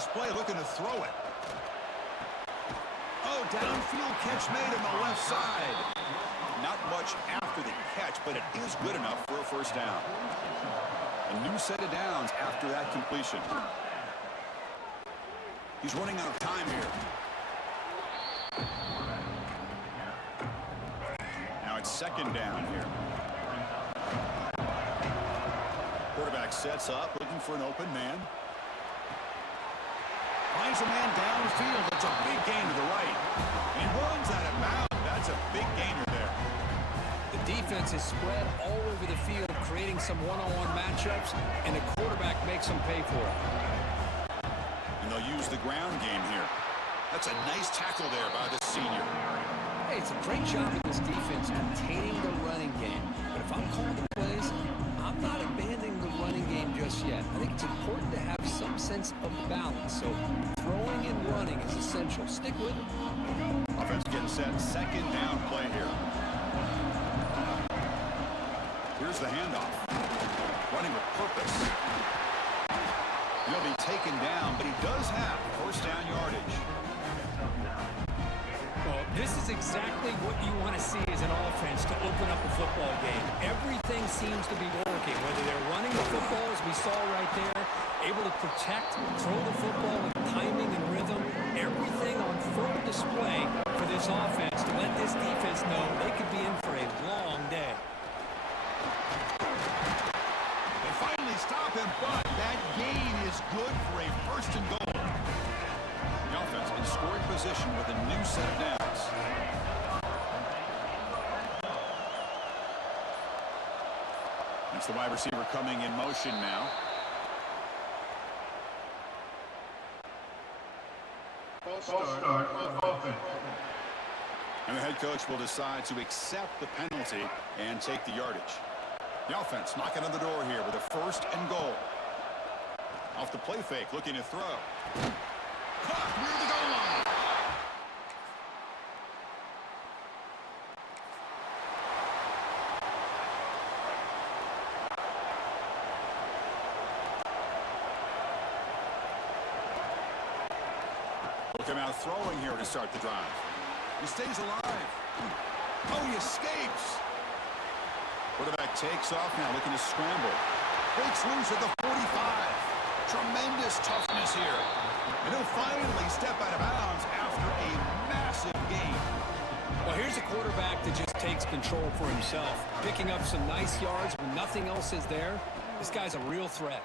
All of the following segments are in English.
first play looking to throw it. Oh, downfield catch made on the left side. Not much after the catch, but it is good enough for a first down. A new set of downs after that completion. He's running out of time here. Now it's second down here. Quarterback sets up, looking for an open man. Finds a man downfield. It's a big gain to the right. And he runs out of bounds. That's a big gainer there. The defense is spread all over the field, creating some one-on-one matchups, and the quarterback makes them pay for it. And they'll use the ground game here. That's a nice tackle there by the senior. Hey, it's a great job of this defense containing the running game. But if I'm calling the plays, I'm not abandoning the running game just yet. I think it's important to have some sense of balance. So throwing and running is essential. Stick with it. Offense getting set. Second down play here. Here's the handoff. Running with purpose. He'll be taken down, but he does have first down yardage. Well, this is exactly what you want to see as an offense to open up a football game. Everything seems to be working, whether they're running the football, as we saw right there, able to protect, throw the football with timing and rhythm, everything on full display for this offense to let this defense know they could be in for a long day. They finally stop him, but that gain is good for a first and goal. The offense in scoring position with a new set of downs. It's the wide receiver coming in motion now. Start offense. And the head coach will decide to accept the penalty and take the yardage. The offense knocking on the door here with a first and goal. Off the play fake, looking to throw. Caught near the goal line. Will come out throwing here to start the drive. He stays alive. Oh, he escapes. Quarterback takes off now, looking to scramble. Breaks loose at the 45. Tremendous toughness here. And he'll finally step out of bounds after a massive gain. Well, here's a quarterback that just takes control for himself, picking up some nice yards when nothing else is there. This guy's a real threat.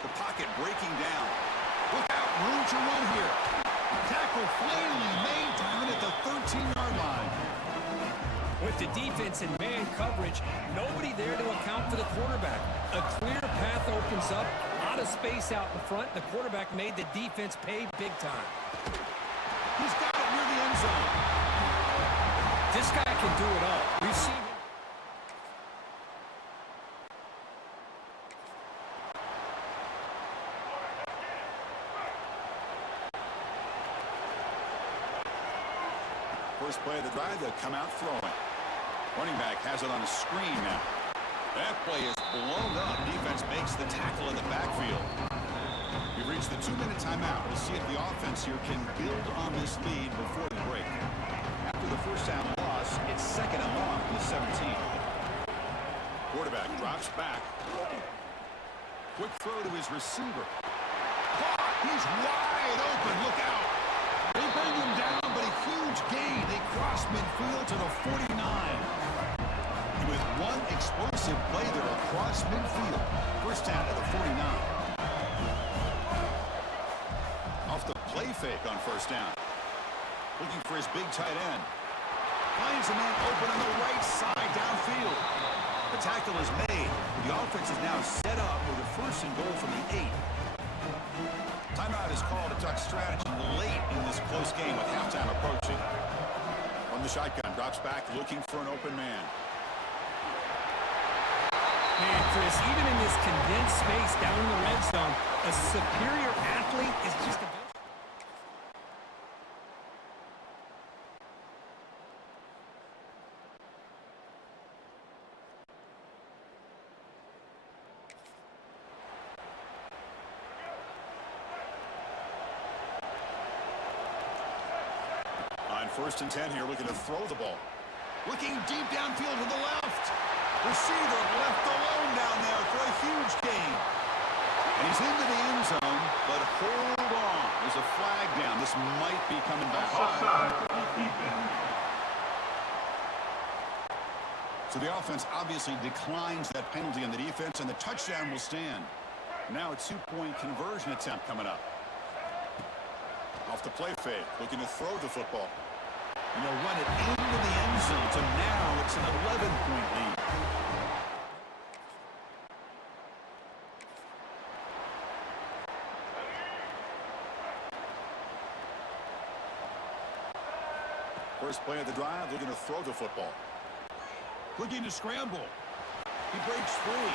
The pocket breaking down. Look out, room to run here. Tackle finally maintained at the 13-yard line. With the defense in man coverage, nobody there to account for the quarterback. A clear path opens up, a lot of space out in front. The quarterback made the defense pay big time. He's got it near the end zone. This guy can do it all. We've seen him. First play of the drive, they'll come out throwing. Running back has it on a screen now. That play is blown up. Defense makes the tackle in the backfield. We've reached the 2-minute timeout. We'll see if the offense here can build on this lead before the break. After the first down loss, it's second and long from the 17. Quarterback drops back. Quick throw to his receiver. He's wide open. Look out. They bring him down, but a huge gain. They cross midfield to the 49. And with one explosive play there across midfield. First down to the 49. Off the play fake on first down. Looking for his big tight end. Finds a man open on the right side downfield. The tackle is made. The offense is now set up with a first and goal from the 8. Timeout is called to talk strategy late in this close game with halftime approaching. From the shotgun, drops back, looking for an open man. Man, Chris, even in this condensed space down in the red zone, a superior athlete is just a... First and 10 here, looking to throw the ball. Looking deep downfield to the left. Receiver left alone down there for a huge gain. And he's into the end zone, but hold on. There's a flag down. This might be coming back. So the offense obviously declines that penalty on the defense, and the touchdown will stand. Now a two-point conversion attempt coming up. Off the play fake, looking to throw the football. And they'll run it into the end zone, so now it's an 11-point lead. First play of the drive, looking to throw the football. Looking to scramble. He breaks free.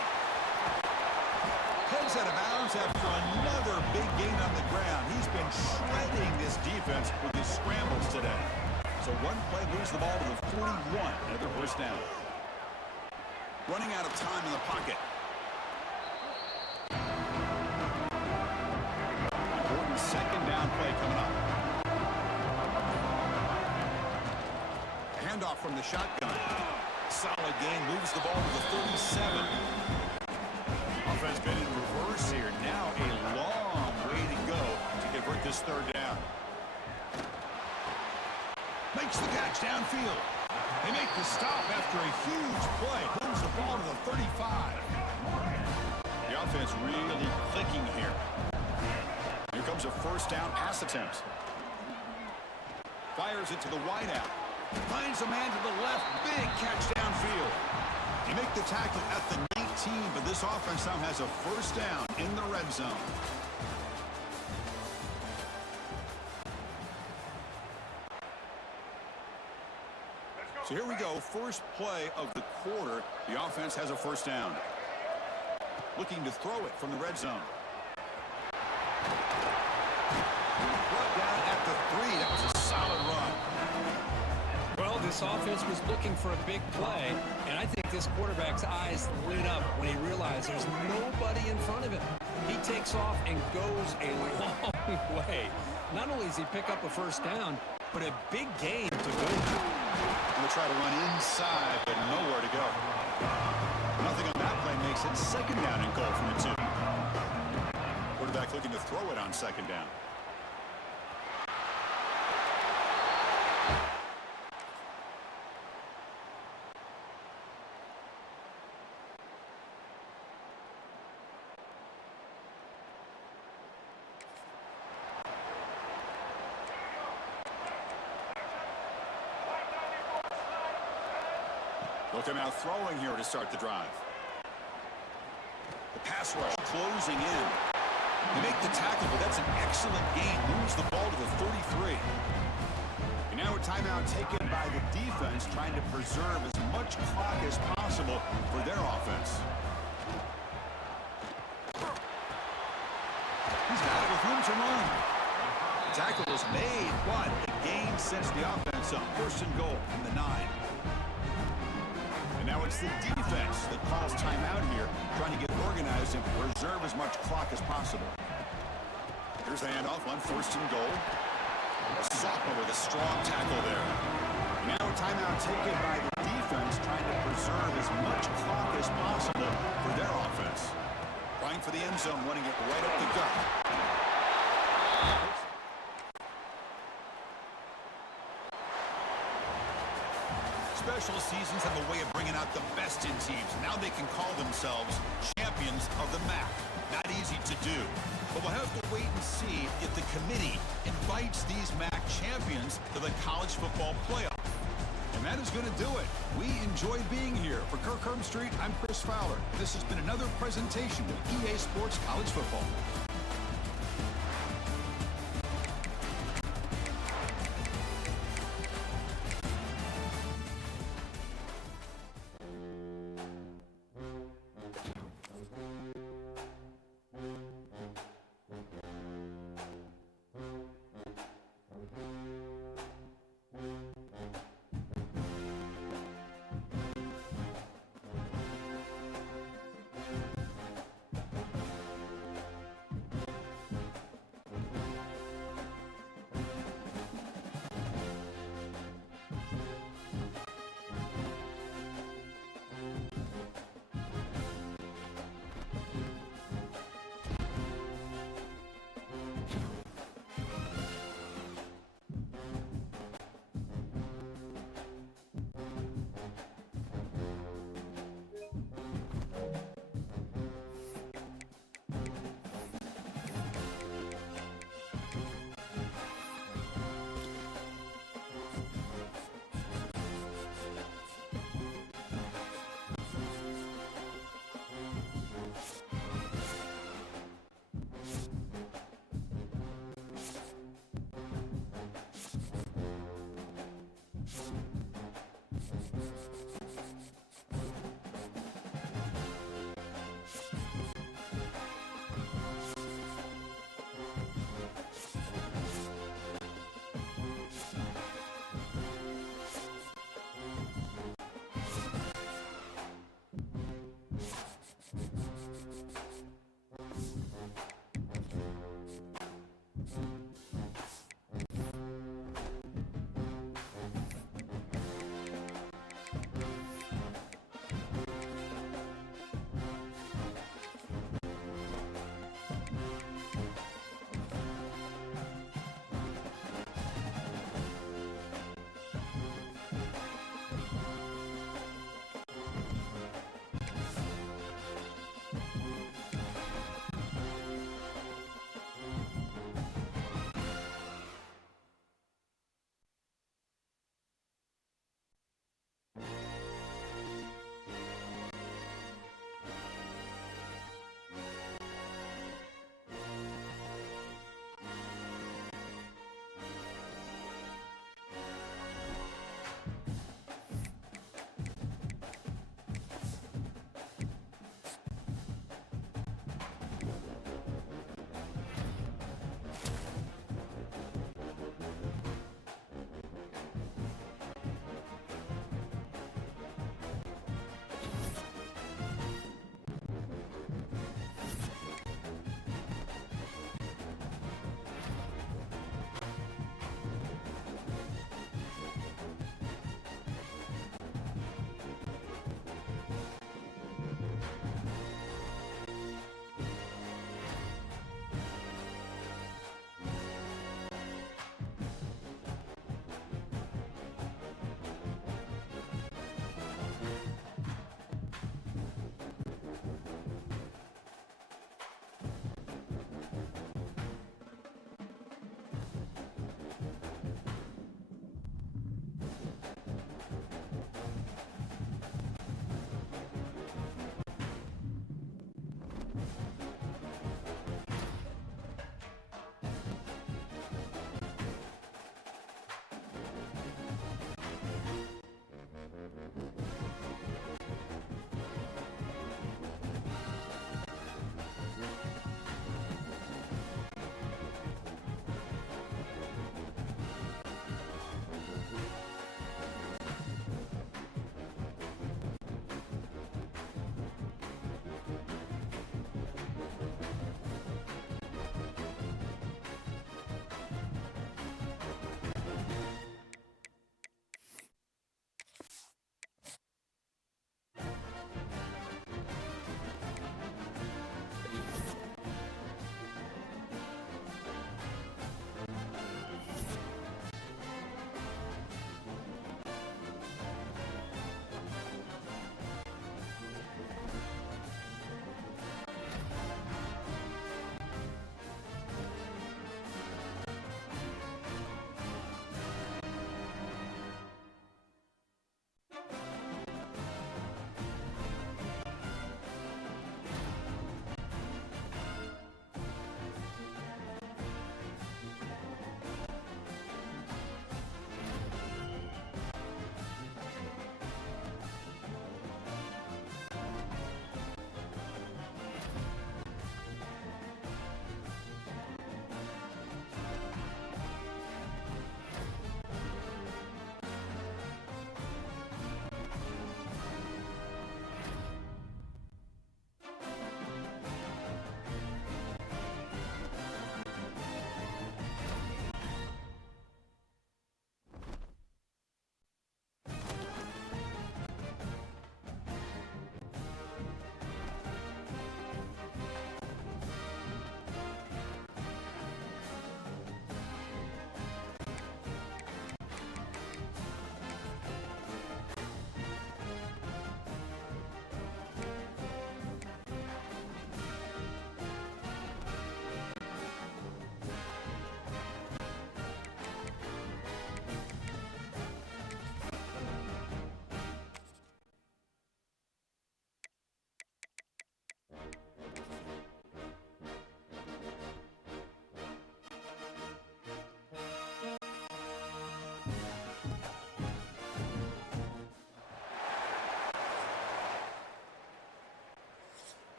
Heads out of bounds after another big gain on the ground. He's been shredding this defense with his scrambles today. So one play, lose the ball to the 41. Another first down. Running out of time in the pocket. Important second down play coming up. Handoff from the shotgun. Solid gain, moves the ball to the 37. Offense been in reverse here. Now a long way to go to convert this third down. Makes the catch downfield. They make the stop after a huge play. Moves the ball to the 35. The offense really clicking here. Here comes a first down pass attempt. Fires it to the wideout. Finds a man to the left. Big catch downfield. They make the tackle at the 19, but this offense now has a first down in the red zone. So here we go. First play of the quarter. The offense has a first down. Looking to throw it from the red zone. Brought down at the 3. That was a solid run. Well, this offense was looking for a big play, and I think this quarterback's eyes lit up when he realized there's nobody in front of him. He takes off and goes a long way. Not only does he pick up a first down, but a big gain to boot. He'll try to run inside, but nowhere to go. Nothing on that play makes it second down and goal from the 2. Quarterback looking to throw it on second down. Looking out throwing here to start the drive. The pass rush closing in. They make the tackle, but that's an excellent gain. Moves the ball to the 33. And now a timeout taken by the defense, trying to preserve as much clock as possible for their offense. He's got it with room to run. The tackle is made, but the gain sets the offense up. First and goal from the 9. And now it's the defense that calls timeout here, trying to get organized and preserve as much clock as possible. Here's the handoff on first and goal. Sophomore with a strong tackle there. And now a timeout taken by the defense, trying to preserve as much clock as possible for their offense. Trying for the end zone, running it right up the gut. Special seasons have a way of bringing out the best in teams. Now they can call themselves champions of the MAC. Not easy to do, but we'll have to wait and see if the committee invites these MAC champions to the college football playoff. And that is going to do it. We enjoyed being here. For Kirk Street, I'm Chris Fowler. This has been another presentation of EA Sports College Football.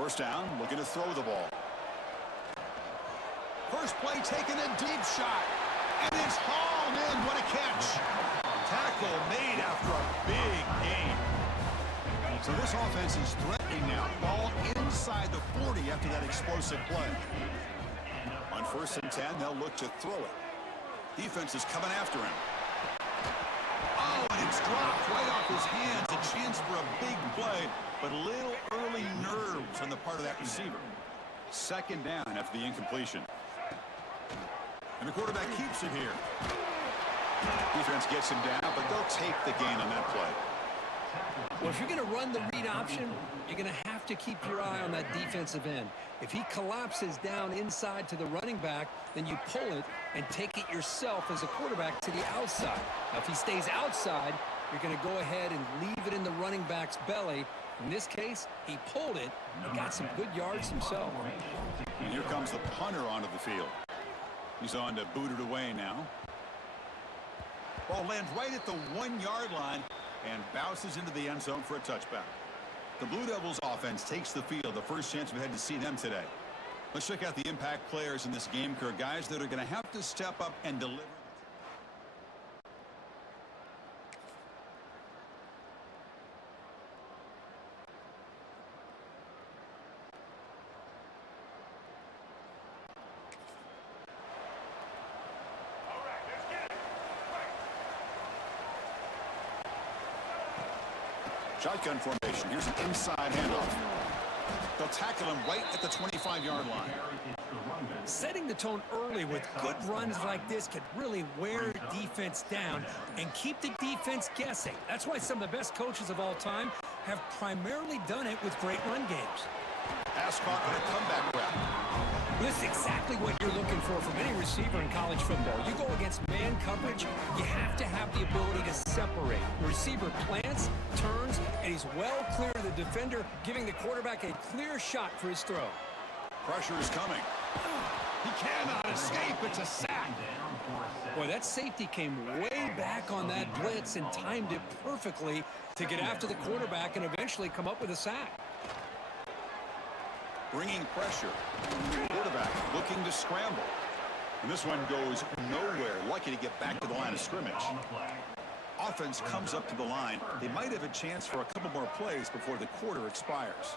First down, looking to throw the ball. First play, taking a deep shot. And it's hauled in. What a catch. Tackle made after a big gain. So this offense is threatening now. Ball inside the 40 after that explosive play. On 1st and 10, they'll look to throw it. Defense is coming after him. Oh, and it's dropped right off his hands. A chance for a big play, but a little early nerves on the part of that receiver. 2nd down after the incompletion. And the quarterback keeps it here. Defense gets him down, but they'll take the gain on that play. Well, if you're going to run the read option, you're going to have to keep your eye on that defensive end. If he collapses down inside to the running back, then you pull it and take it yourself as a quarterback to the outside. Now, if he stays outside, you're going to go ahead and leave it in the running back's belly. In this case, he pulled it and got some good yards himself. And here comes the punter onto the field. He's on to boot it away now. Ball lands right at the 1-yard line and bounces into the end zone for a touchback. The Blue Devils offense takes the field. The first chance we've had to see them today. Let's check out the impact players in this game, Kirk. Guys that are going to have to step up and deliver. Shotgun formation. Here's an inside handoff. They'll tackle him right at the 25-yard line. Setting the tone early with good runs like this can really wear defense down and keep the defense guessing. That's why some of the best coaches of all time have primarily done it with great run games. Pass caught on a comeback route. This is exactly what you're looking for from any receiver in college football. You go against man coverage, you have to have the ability to separate. The receiver plants, turns, and he's well clear of the defender, giving the quarterback a clear shot for his throw. Pressure is coming. He cannot escape. It's a sack. Boy, that safety came way back on that blitz and timed it perfectly to get after the quarterback and eventually come up with a sack. Bringing pressure. Quarterback looking to scramble. And this one goes nowhere. Lucky to get back to the line of scrimmage. Offense comes up to the line. They might have a chance for a couple more plays before the quarter expires.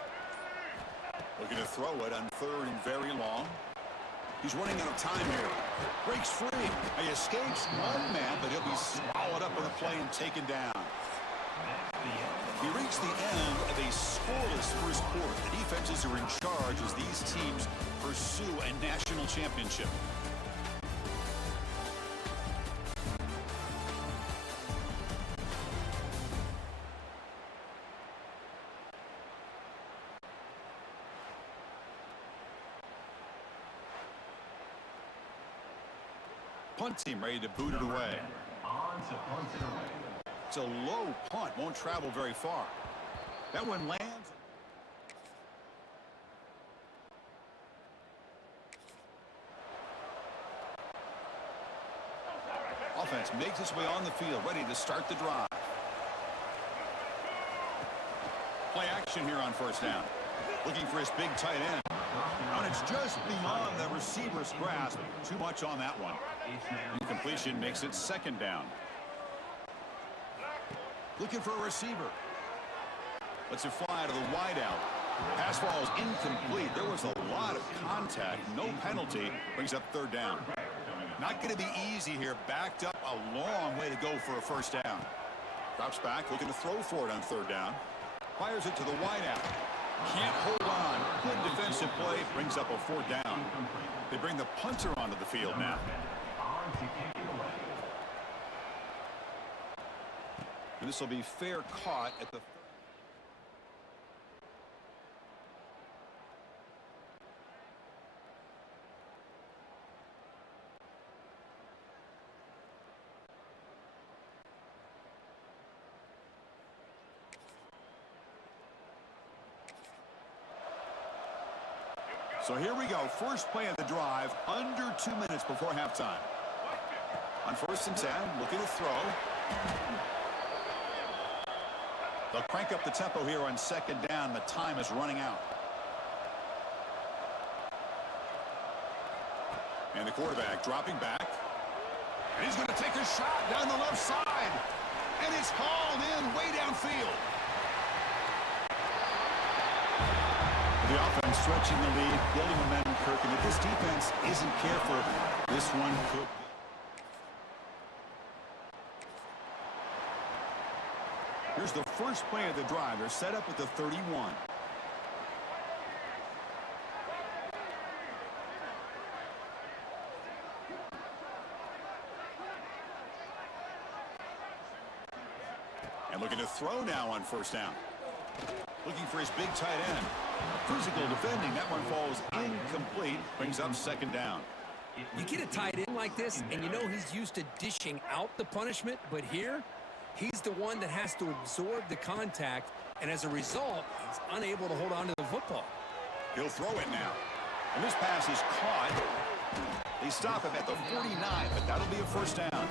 Looking to throw it on 3rd and very long. He's running out of time here. Breaks free. He escapes one man, but he'll be swallowed up with a play and taken down. We reach the end of a scoreless first quarter. The defenses are in charge as these teams pursue a national championship. Punt team ready to boot it away. It's a low punt, won't travel very far. That one lands. Offense makes its way on the field, ready to start the drive. Play action here on 1st down. Looking for his big tight end. And it's just beyond the receiver's grasp. Too much on that one. Incompletion makes it 2nd down. Looking for a receiver. Lets it fly to the wideout. Pass ball is incomplete. There was a lot of contact. No penalty. Brings up 3rd down. Not going to be easy here. Backed up a long way to go for a 1st down. Drops back, looking to throw for it on 3rd down. Fires it to the wideout. Can't hold on. Good defensive play. Brings up a 4th down. They bring the punter onto the field now. And this will be fair caught at the... So here we go. First play of the drive, under 2 minutes before halftime. On 1st and 10, looking to throw. They'll crank up the tempo here on 2nd down. The time is running out. And the quarterback dropping back. And he's going to take a shot down the left side. And it's hauled in way downfield. The offense stretching the lead, building momentum, Kirk. And if this defense isn't careful, this one could. Here's the first play of the drive. They're set up at the 31. And looking to throw now on first down. Looking for his big tight end. Physical defending. That one falls incomplete. Brings up second down. You get a tight end like this, and you know he's used to dishing out the punishment, but here, he's the one that has to absorb the contact, and as a result, he's unable to hold on to the football. He'll throw it now. And this pass is caught. They stop him at the 49, but that'll be a first down.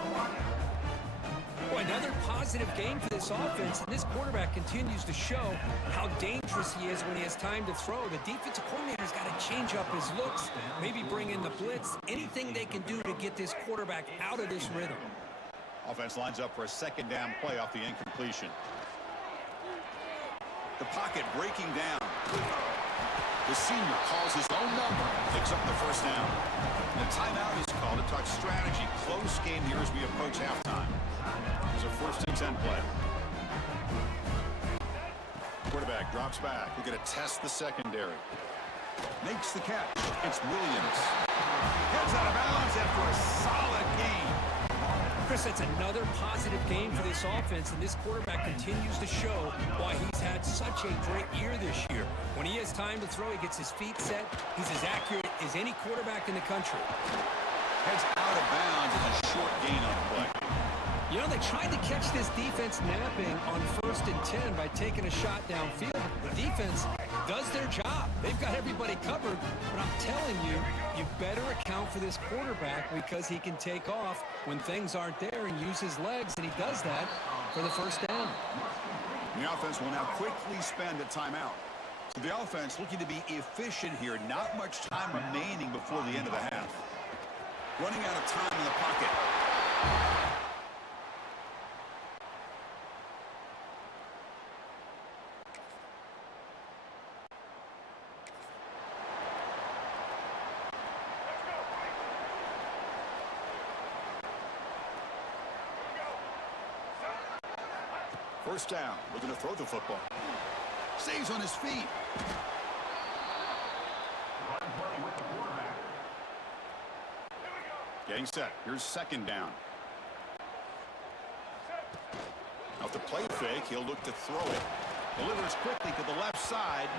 Boy, another positive game for this offense, and this quarterback continues to show how dangerous he is when he has time to throw. The defensive coordinator's got to change up his looks, maybe bring in the blitz, anything they can do to get this quarterback out of this rhythm. Offense lines up for a second down play off the incompletion. The pocket breaking down. The senior calls his own number, picks up the first down. And the timeout is called to talk strategy. Close game here as we approach halftime. There's a first and 10 play. Quarterback drops back. We're going to test the secondary. Makes the catch. It's Williams. Heads out of bounds after a solid game. Chris, that's another positive game for this offense, and this quarterback continues to show why he's had such a great year this year. When he has time to throw, he gets his feet set. He's as accurate as any quarterback in the country. Heads out of bounds and a short gain on the play. You know, they tried to catch this defense napping on 1st and 10 by taking a shot downfield. The defense does their job. They've got everybody covered, but I'm telling you, you better account for this quarterback because he can take off when things aren't there and use his legs, and he does that for the first down. The offense will now quickly spend a timeout. So the offense looking to be efficient here. Not much time remaining before the end of the half. Running out of time in the pocket. First down. Looking to throw the football. Stays on his feet. Getting set. Here's second down. Off the play fake, he'll look to throw it. Delivers quickly to the left side.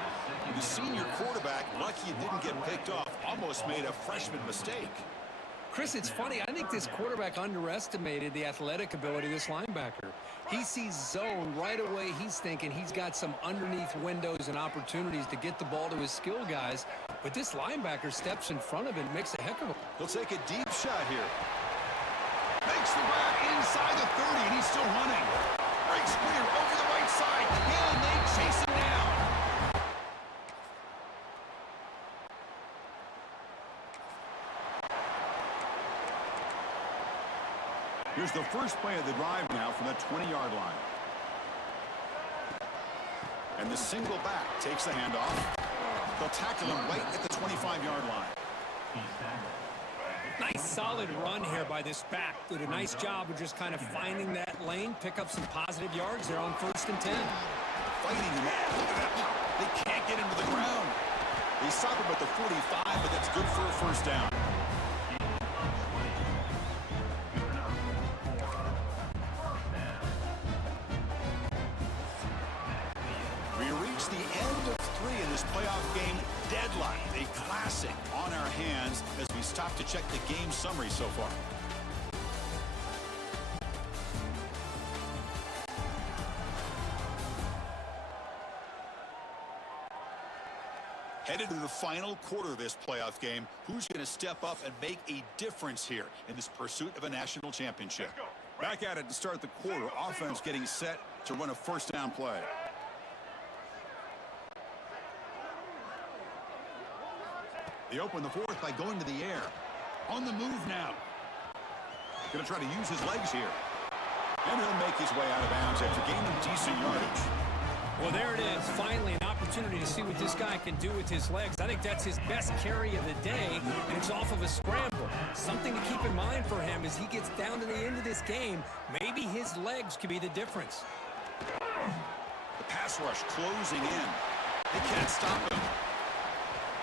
The senior quarterback, lucky it didn't get picked off, almost made a freshman mistake. Chris, it's funny. I think this quarterback underestimated the athletic ability of this linebacker. He sees zone right away. He's thinking he's got some underneath windows and opportunities to get the ball to his skill guys. But this linebacker steps in front of it and makes a heck of a... He'll take a deep shot here. Makes the grab inside the 30, and he's still running. Breaks clear over the right side, and they chase him down. Here's the first play of the drive now from the 20-yard line. And the single back takes the handoff. They'll tackle him right at the 25-yard line. Nice solid run here by this back. Did a nice job of just kind of finding that lane, pick up some positive yards there on 1st and 10. Fighting that. Look at that pop. They can't get him to the ground. They stop him at the 45, but that's good for a first down. We reach the end of 3 in this playoff game. Deadline, a classic on our hands as we stop to check the game summary so far. Headed to the final quarter of this playoff game, who's going to step up and make a difference here in this pursuit of a national championship? Back at it to start the quarter. Offense getting set to run a first down play. They open the fourth by going to the air. On the move now. Going to try to use his legs here. And he'll make his way out of bounds after gaining decent yardage. Well, there it is. Finally, an opportunity to see what this guy can do with his legs. I think that's his best carry of the day, and it's off of a scramble. Something to keep in mind for him as he gets down to the end of this game. Maybe his legs could be the difference. The pass rush closing in. They can't stop him.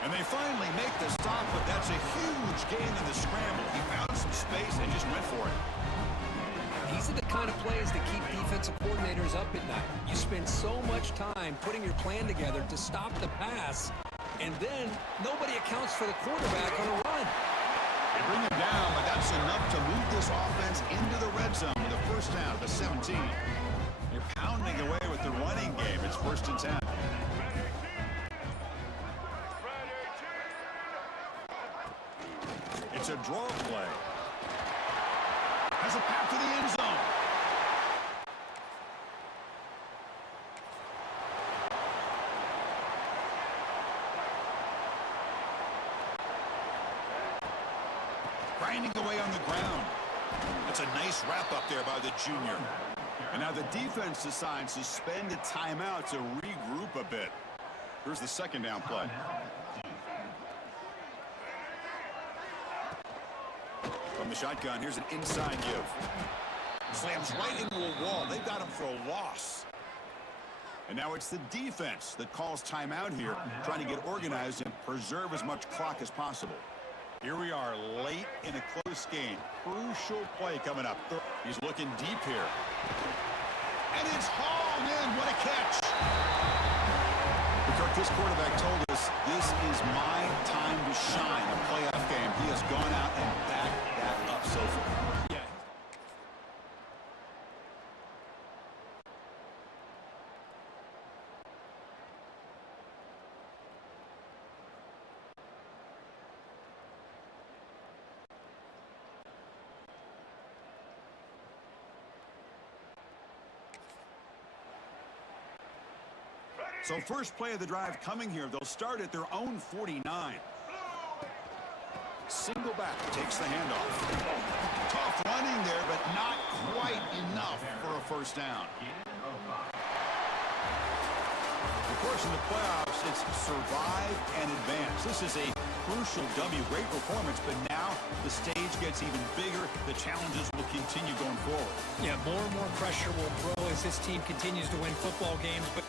And they finally make the stop, but that's a huge gain in the scramble. He found some space and just went for it. These are the kind of plays that keep defensive coordinators up at night. You spend so much time putting your plan together to stop the pass, and then nobody accounts for the quarterback on a run. They bring him down, but that's enough to move this offense into the red zone with a first down at the 17. You're pounding away with the running game. It's 1st and 10. It's a draw play. Has a path to the end zone. Grinding away on the ground. That's a nice wrap up there by the junior. And now the defense decides to spend a timeout to regroup a bit. Here's the 2nd down play. From the shotgun, here's an inside give. Slams right into a wall. They've got him for a loss. And now it's the defense that calls timeout here, trying to get organized and preserve as much clock as possible. Here we are late in a close game. Crucial play coming up. He's looking deep here. And it's hauled in. What a catch. Kirk, this quarterback told us this is my time to shine. A playoff game. He has gone out and backed that up so far. Yeah. So first play of the drive coming here. They'll start at their own 49. Single back takes the handoff. Tough running there, but not quite enough for a first down. Of course, in the playoffs, it's survive and advance. This is a crucial W. Great performance, but now the stage gets even bigger. The challenges will continue going forward. Yeah, more and more pressure will grow as this team continues to win football games. But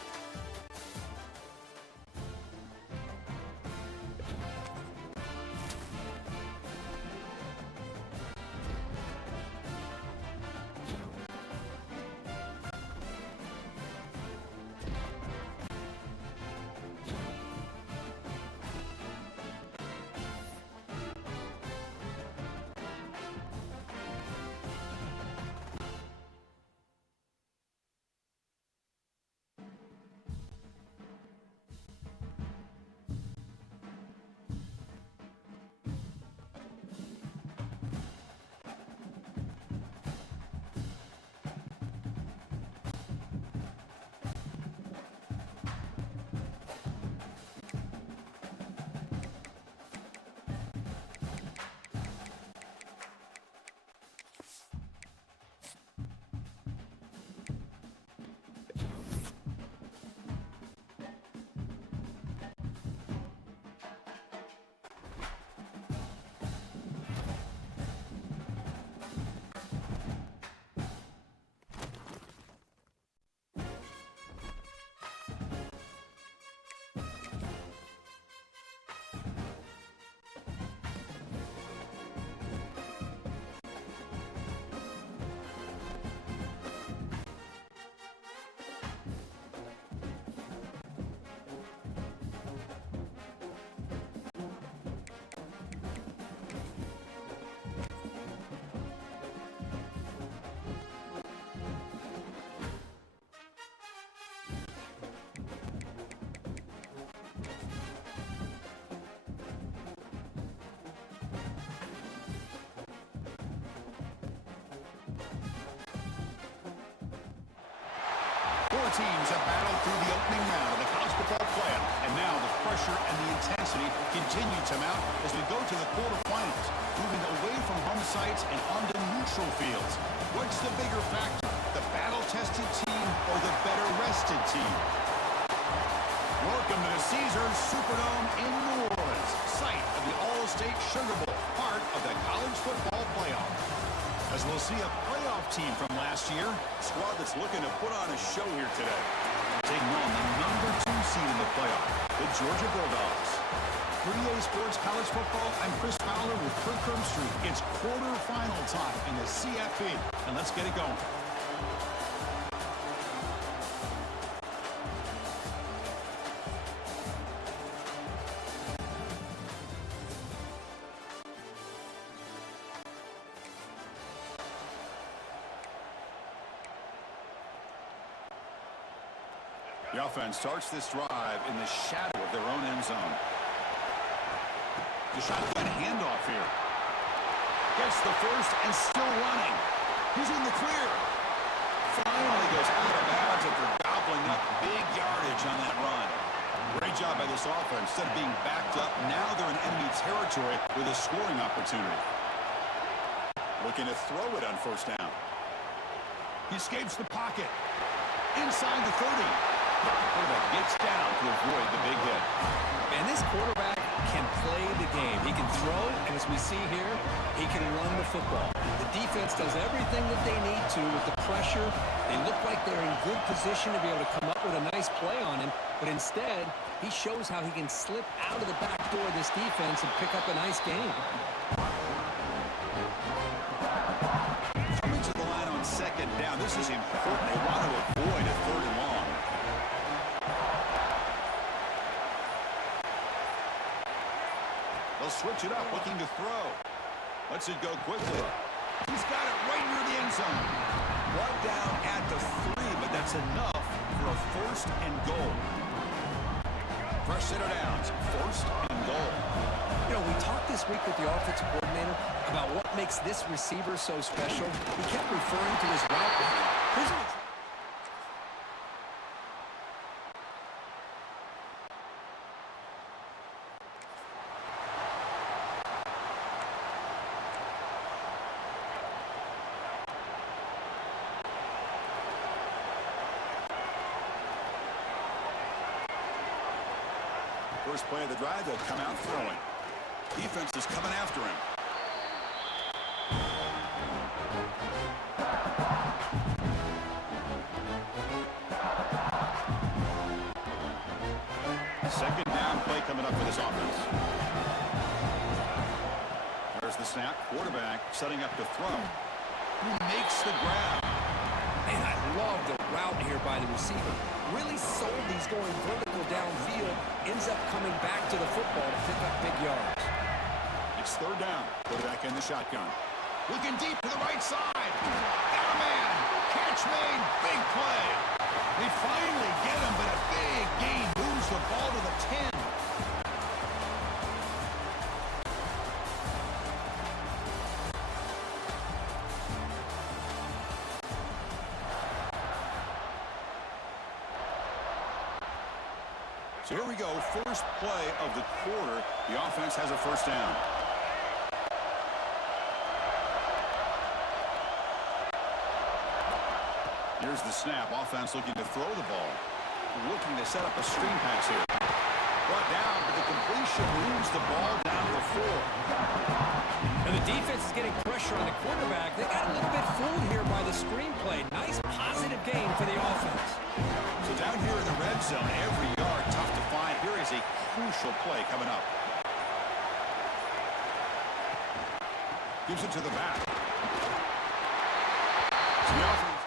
Four teams have battled through the opening round of the college football playoffs. play it. And now the pressure and the intensity continue to mount as we go to the quarterfinals, moving away from home sites and onto neutral fields. What's the bigger factor, the battle-tested team or the better-rested team? Welcome to the Caesars Superdome in New Orleans, site of the All-State Sugar Bowl, part of the college football playoff. As we'll see a playoff team from last year, a squad that's looking to put on a show here today. Taking on the #2 seed in the playoff, the Georgia Bulldogs. For EA Sports College Football, I'm Chris Fowler with Kirk Herbstreit. It's quarterfinal time in the CFP, and let's get it going. The offense starts this drive in the shadow of their own end zone. The shotgun handoff here. Gets the first and still running. He's in the clear. Finally goes out of bounds after gobbling up big yardage on that run. Great job by this offense. Instead of being backed up, now they're in enemy territory with a scoring opportunity. Looking to throw it on first down. He escapes the pocket. Inside the 30. Quarterback gets down to avoid the big hit. Man, this quarterback can play the game. He can throw, and as we see here, he can run the football. The defense does everything that they need to with the pressure. They look like they're in good position to be able to come up with a nice play on him, but instead, he shows how he can slip out of the back door of this defense and pick up a nice game. Coming to the line on second down, this is important. They want to avoid a third and long. They'll switch it up, looking to throw. Lets it go quickly. He's got it right near the end zone. Brought down at the 3, but that's enough for a first and goal. Fresh set of downs, first and goal. You know, we talked this week with the offensive coordinator about what makes this receiver so special. He kept referring to his route running. Here's an example. First play of the drive, they'll come out throwing. Defense is coming after him. Second down play coming up for this offense. There's the snap. Quarterback setting up to throw. He makes the grab. And I love the route here by the receiver. Really sold these going vertical downfield. Ends up coming back to the football to pick up big yards. It's third down. Quarterback in the shotgun. Looking deep to the right side. Got a man. Catch made. Big play. They finally get him, but a big gain moves the ball to the 10. So here we go, first play of the quarter. The offense has a first down. Here's the snap. Offense looking to throw the ball. Looking to set up a screen pass here. Brought down, but the completion moves the ball down the 4. And the defense is getting pressure on the quarterback. They got a little bit fooled here by the screenplay. Nice positive gain for the offense. So down here in the red zone, every yard tough to find. Here is a crucial play coming up. Gives it to the back. To the offense.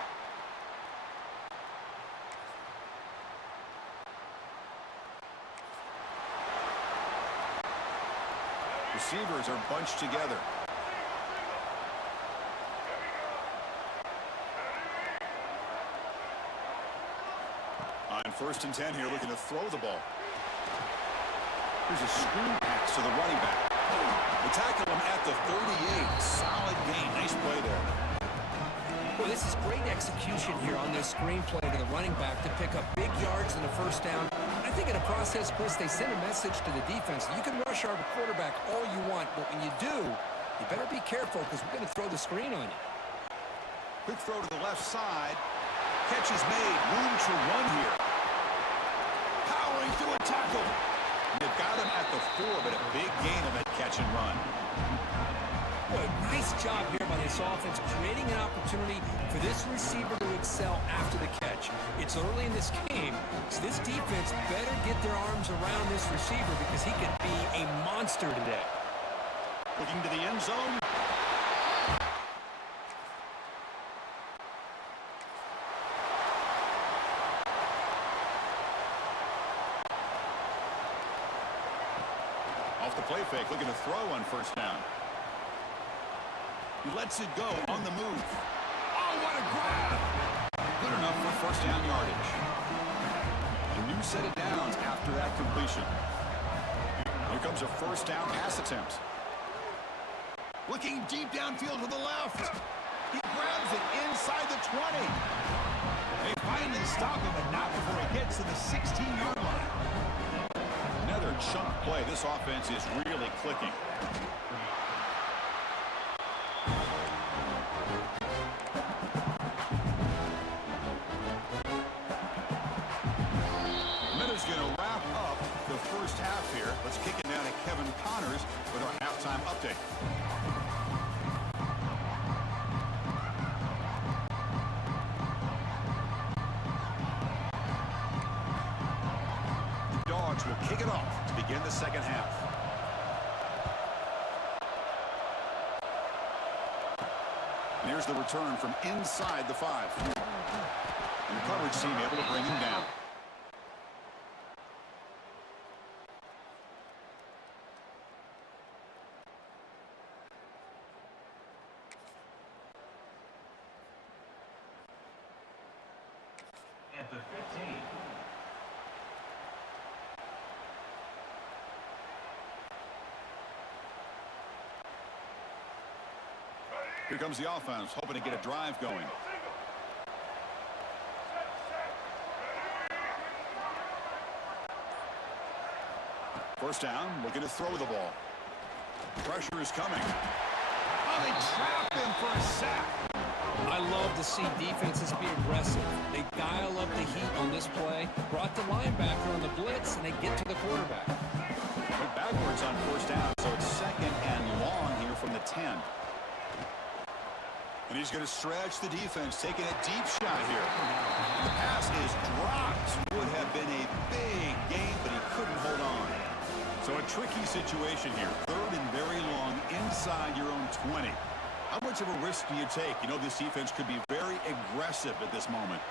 Receivers are bunched together. On first and 10 here, looking to throw the ball. Here's a screen pass to the running back. They tackle him at the 38. Solid gain. Nice play there. Well, this is great execution here on this screenplay to the running back to pick up big yards in the first down. I think in a process, Chris, they send a message to the defense. You can rush our quarterback all you want, but when you do, you better be careful because we're going to throw the screen on you. Quick throw to the left side. Catch is made. Room to run here. Powering through a tackle. They've got him at the 4, but a big gain on that catch and run. Boy, nice job here by this offense, creating an opportunity for this receiver to excel after the catch. It's early in this game, so this defense better get their arms around this receiver because he could be a monster today. Looking to the end zone. Off the play fake, looking to throw on first down. He lets it go on the move. Oh, what a grab! Good enough for first down yardage. A new set of downs after that completion. Here comes a first down pass attempt. Looking deep downfield to the left. He grabs it inside the 20. They finally stop him, but not before he gets to the 16-yard line. Another chunk play. This offense is really clicking. Minute's going to wrap up the first half here. Let's kick it down to Kevin Connors with our halftime update. Will kick it off to begin the second half. And here's the return from inside the 5. And the coverage team able to bring him down. At the 15. Here comes the offense, hoping to get a drive going. First down, looking to throw the ball. Pressure is coming. Oh, they trap him for a sack. I love to see defenses be aggressive. They dial up the heat on this play, brought the linebacker on the blitz, and they get to the quarterback. Went backwards on first down, so it's second and long here from the 10. And he's going to stretch the defense, taking a deep shot here. The pass is dropped. Would have been a big gain, but he couldn't hold on. So a tricky situation here. Third and very long inside your own 20. How much of a risk do you take? You know, this defense could be very aggressive at this moment.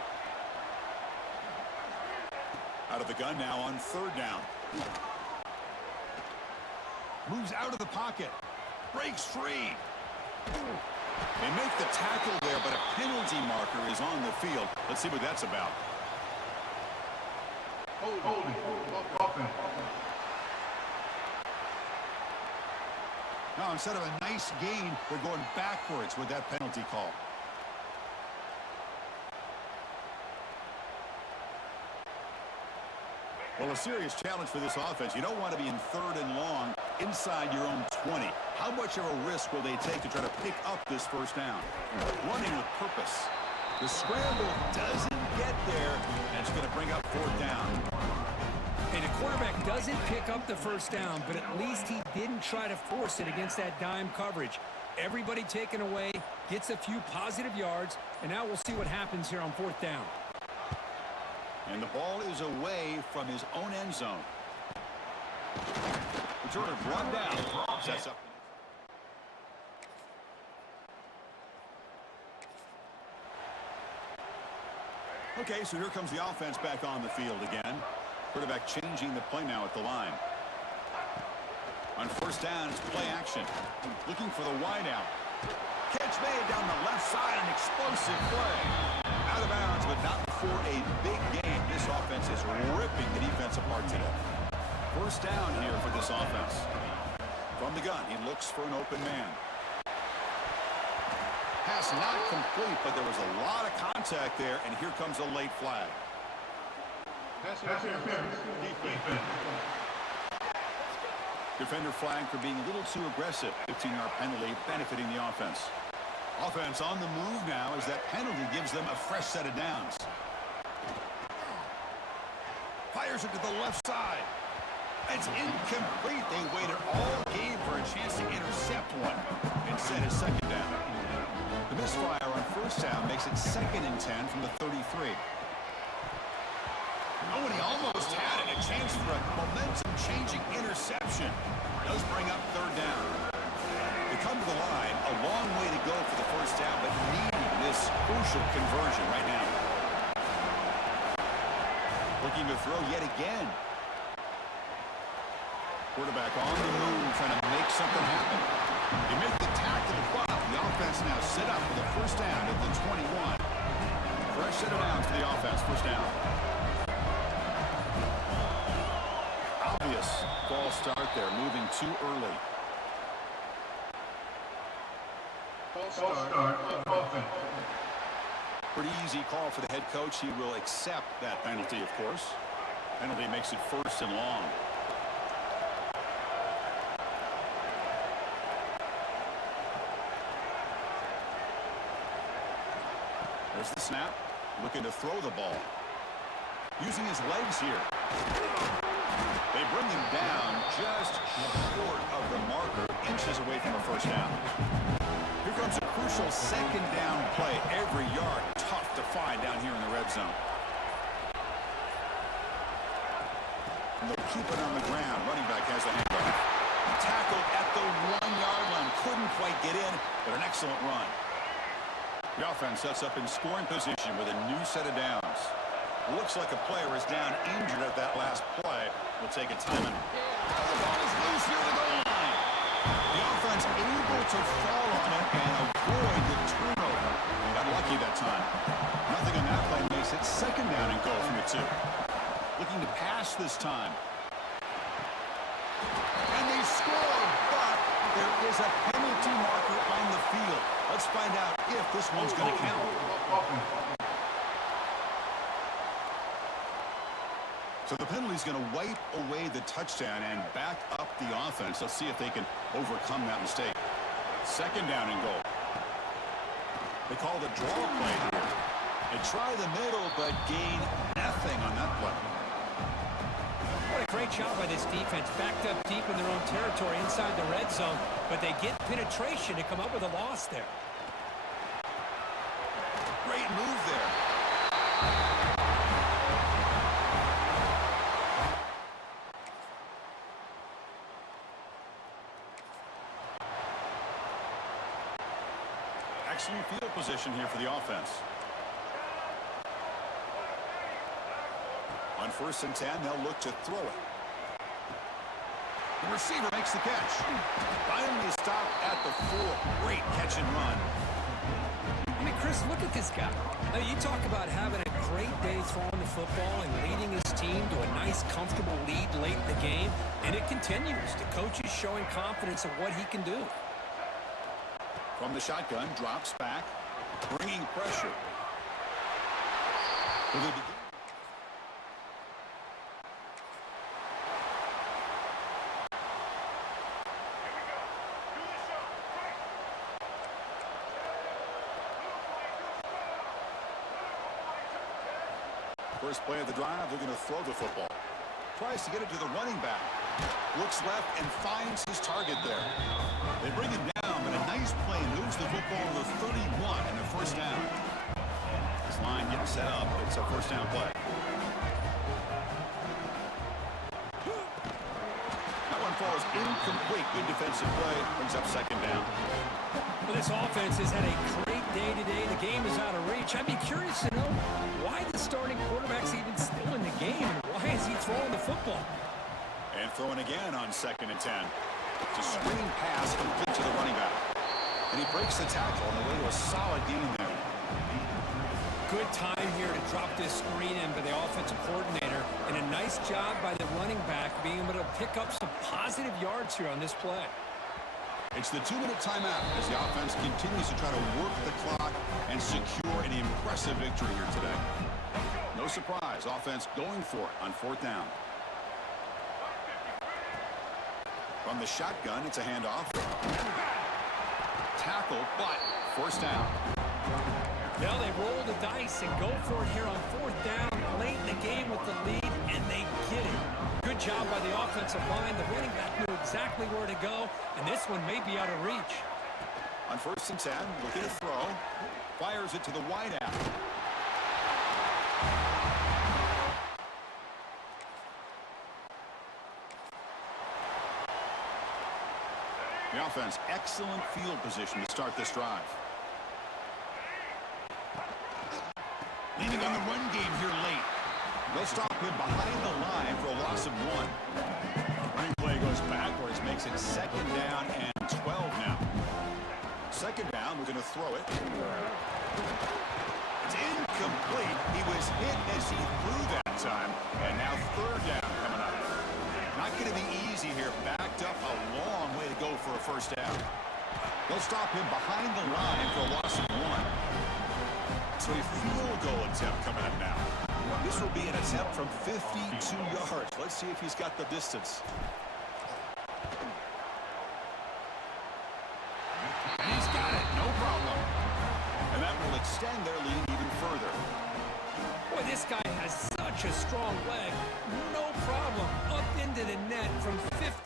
Out of the gun now on third down. Moves out of the pocket. Breaks free. They make the tackle there, but a penalty marker is on the field. Let's see what that's about. Holding. Offense. Now, instead of a nice gain, we're going backwards with that penalty call. Well, a serious challenge for this offense. You don't want to be in third and long inside your own 20. How much of a risk will they take to try to pick up this first down? Running with purpose. The scramble doesn't get there, and it's going to bring up fourth down. And the quarterback doesn't pick up the first down, but at least he didn't try to force it against that dime coverage. Everybody taken away, gets a few positive yards, and now we'll see what happens here on fourth down. And the ball is away from his own end zone. Returner run down. Sets up. Okay, so here comes the offense back on the field again. Quarterback changing the play now at the line. On first down, it's play action. Looking for the wide out. Catch made down the left side, an explosive play. Out of bounds, but not for a big game. This offense is ripping the defense apart today. First down here for this offense. From the gun, he looks for an open man. Pass not complete, but there was a lot of contact there, and here comes a late flag. Pass interference. Defense. Defender flagged for being a little too aggressive. 15-yard penalty benefiting the offense. Offense on the move now as that penalty gives them a fresh set of downs. Fires it to the left side. It's incomplete. They waited all game for a chance to intercept one. Instead, a second down. The misfire on first down makes it 2nd and 10 from the 33. Oh, and he almost had it. A chance for a momentum-changing interception. Does bring up 3rd down. They come to the line. A long way to go for the first down, but needing this crucial conversion right now. Looking to throw yet again. Quarterback on the move, trying to make something happen. They make the tackle, but the offense now set up for the first down at the 21. Fresh set of downs for the offense, first down. Obvious false start there, moving too early. False start. Offense. Pretty easy call for the head coach. He will accept that penalty, of course. Penalty makes it 1st and long. There's the snap. Looking to throw the ball. Using his legs here. They bring him down just short of the marker, inches away from a first down. Here comes a crucial 2nd down play. Every yard tough to find down here in the red zone. And they'll keep it on the ground. Running back has the handoff. Tackled at the 1-yard line. Couldn't quite get in, but an excellent run. The offense sets up in scoring position with a new set of downs. Looks like a player is down injured at that last play. We'll take a timeout. The ball is loose near the goal line. The offense able to fall on it and avoid the turnover. Got lucky that time. Nothing on that play makes it 2nd down and goal from the 2. Looking to pass this time. And they score, but there is a penalty marker on the field. Let's find out if this one's going to count. So the penalty's going to wipe away the touchdown and back up the offense. Let's see if they can overcome that mistake. 2nd down and goal. They call the draw play here. They try the middle, but gain nothing on that play. What a great job by this defense. Backed up deep in their own territory inside the red zone, but they get penetration to come up with a loss there. Great move there. Excellent field position here for the offense. On 1st and 10, they'll look to throw it. The receiver makes the catch. Finally stopped at the 4. Great catch and run. I mean, Chris, look at this guy. Now, you talk about having a great day throwing the football and leading his team to a nice, comfortable lead late in the game, and it continues. The coach is showing confidence of what he can do. From the shotgun, drops back, bringing pressure. Will they begin? First play of the drive, they're going to throw the football. Tries to get it to the running back. Looks left and finds his target there. They bring him down, but a nice play moves the football to the 31 and a first down. This line getting set up. It's a first down play. That one falls incomplete. Good defensive play. Brings up 2nd down. Well, this offense has had a great day today. The game is out of reach. I'd be curious to know why the starting quarterback's even still in the game, and why is he throwing the football? And throwing again on 2nd and 10. It's a screen pass complete to the running back. And he breaks the tackle on the way to a solid gain there. Good time here to drop this screen in by the offensive coordinator, and a nice job by the running back being able to pick up some positive yards here on this play. It's the 2-minute timeout as the offense continues to try to work the clock and secure an impressive victory here today. No No surprise, offense going for it on 4th down. From the shotgun, it's a handoff. Tackle, but 1st down. Well, they roll the dice and go for it here on 4th down, late in the game with the lead, and they get it. Good job by the offensive line. The running back knew exactly where to go, and this one may be out of reach. On 1st and 10, looking to throw. Fires it to the wideout. The offense, excellent field position to start this drive. Leaning on the run game here late. They'll stop him behind the line for a loss of 1. Running play goes backwards, makes it 2nd down and 12 now. 2nd down, we're going to throw it. It's incomplete. He was hit as he threw that time. And now 3rd down coming up. Not going to be easy here. Backed up a long way to go for a 1st down. They'll stop him behind the line for a loss of 1. So a field goal attempt coming up now. This will be an attempt from 52 yards. Let's see if he's got the distance. He's got it, no problem. And that will extend their lead even further. Boy, this guy has such a strong leg. No problem. Up into the net from 50.